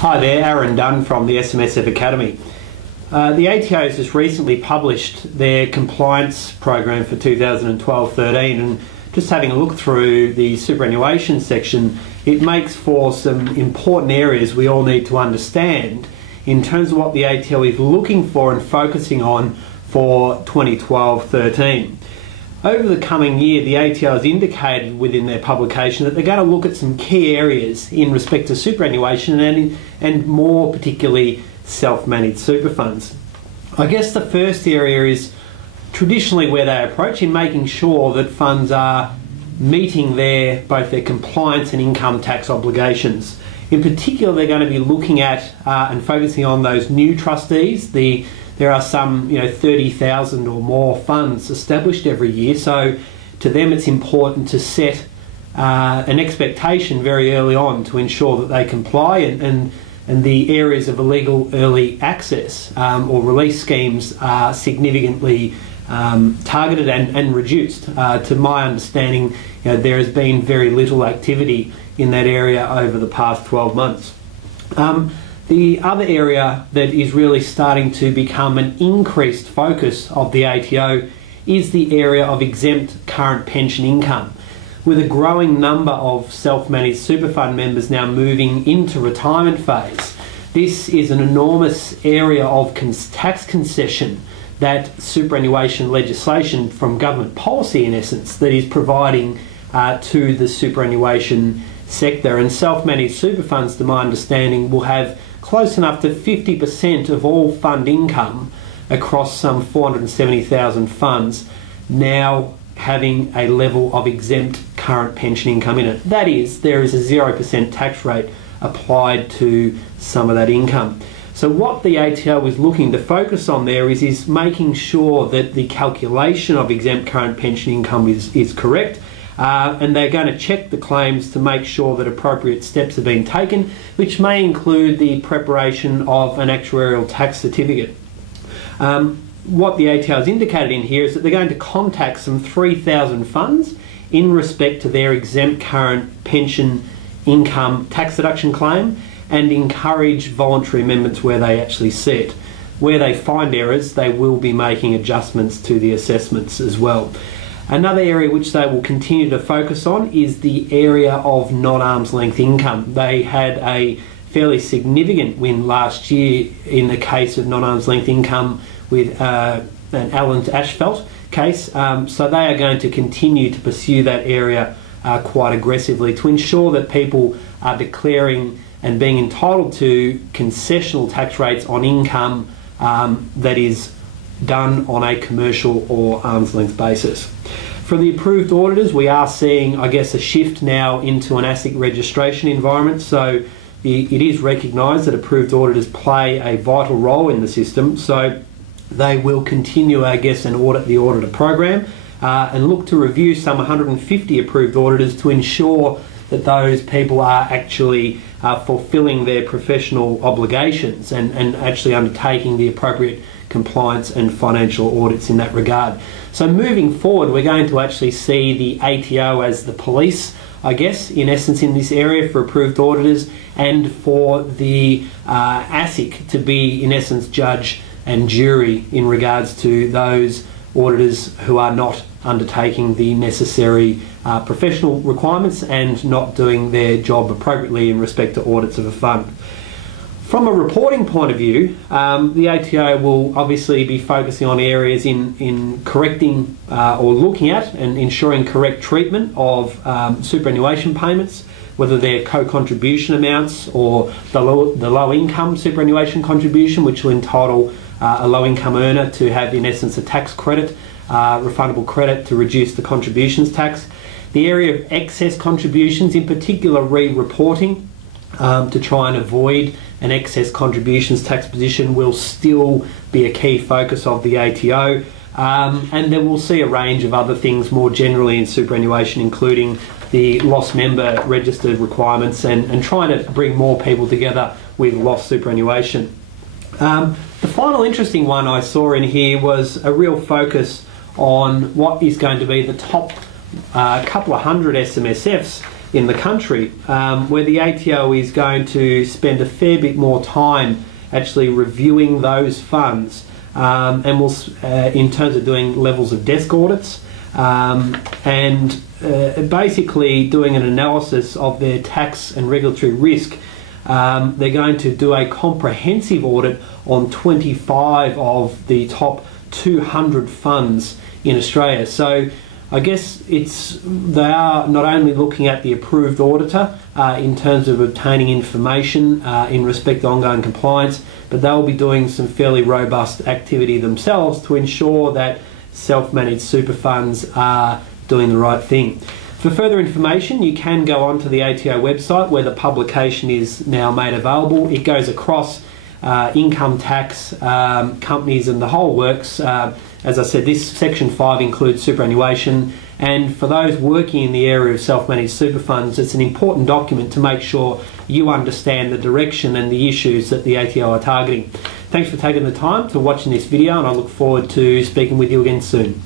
Hi there, Aaron Dunn from the SMSF Academy. The ATO has just recently published their compliance program for 2012-13, and just having a look through the superannuation section, it makes for some important areas we all need to understand in terms of what the ATO is looking for and focusing on for 2012-13. Over the coming year, the ATO has indicated within their publication that they're going to look at some key areas in respect to superannuation and more particularly self-managed super funds. I guess the first area is traditionally where they approach in making sure that funds are meeting both their compliance and income tax obligations. In particular, they're going to be looking at and focusing on those new trustees. There are some 30,000 or more funds established every year, so to them it's important to set an expectation very early on to ensure that they comply, and the areas of illegal early access or release schemes are significantly targeted and reduced. To my understanding, there has been very little activity in that area over the past 12 months. The other area that is really starting to become an increased focus of the ATO is the area of exempt current pension income. With a growing number of self-managed super fund members now moving into retirement phase, this is an enormous area of tax concession that superannuation legislation from government policy, in essence, that is providing to the superannuation sector. And self-managed super funds, to my understanding, will have close enough to 50% of all fund income across some 470,000 funds now having a level of exempt current pension income in it. That is, there is a 0% tax rate applied to some of that income. So what the ATO is looking to focus on there is making sure that the calculation of exempt current pension income is correct. And they're going to check the claims to make sure that appropriate steps are being taken, which may include the preparation of an actuarial tax certificate. What the ATO has indicated in here is that they're going to contact some 3,000 funds in respect to their exempt current pension income tax deduction claim and encourage voluntary amendments where they actually see it. Where they find errors, they will be making adjustments to the assessments as well. Another area which they will continue to focus on is the area of non-arm's length income. They had a fairly significant win last year in the case of non-arm's length income with an Allen Asphalt case. So they are going to continue to pursue that area quite aggressively to ensure that people are declaring and being entitled to concessional tax rates on income that is done on a commercial or arm's length basis. For the approved auditors, we are seeing, I guess, a shift now into an ASIC registration environment. So it is recognised that approved auditors play a vital role in the system. So they will continue, I guess, and audit the auditor program and look to review some 150 approved auditors to ensure that those people are actually fulfilling their professional obligations and actually undertaking the appropriate compliance and financial audits in that regard. So moving forward, we're going to actually see the ATO as the police, I guess, in essence, in this area for approved auditors, and for the ASIC to be, in essence, judge and jury in regards to those auditors who are not undertaking the necessary professional requirements and not doing their job appropriately in respect to audits of a fund. From a reporting point of view, the ATO will obviously be focusing on areas in correcting or looking at and ensuring correct treatment of superannuation payments, whether they're co-contribution amounts or the low income superannuation contribution, which will entitle a low income earner to have, in essence, a tax credit, refundable credit to reduce the contributions tax. The area of excess contributions, in particular re-reporting, to try and avoid an excess contributions tax position, will still be a key focus of the ATO. And then we'll see a range of other things more generally in superannuation, including the lost member registered requirements and trying to bring more people together with lost superannuation. The final interesting one I saw in here was a real focus on what is going to be the top couple of hundred SMSFs in the country, where the ATO is going to spend a fair bit more time actually reviewing those funds, and will, in terms of doing levels of desk audits, and basically doing an analysis of their tax and regulatory risk. They're going to do a comprehensive audit on 25 of the top 200 funds in Australia. So I guess they are not only looking at the approved auditor in terms of obtaining information in respect to ongoing compliance, but they'll be doing some fairly robust activity themselves to ensure that self-managed super funds are doing the right thing. For further information, you can go onto the ATO website where the publication is now made available. It goes across income tax, companies and the whole works. As I said, this Section 5 includes superannuation, and for those working in the area of self-managed super funds, it's an important document to make sure you understand the direction and the issues that the ATO are targeting. Thanks for taking the time to watching this video, and I look forward to speaking with you again soon.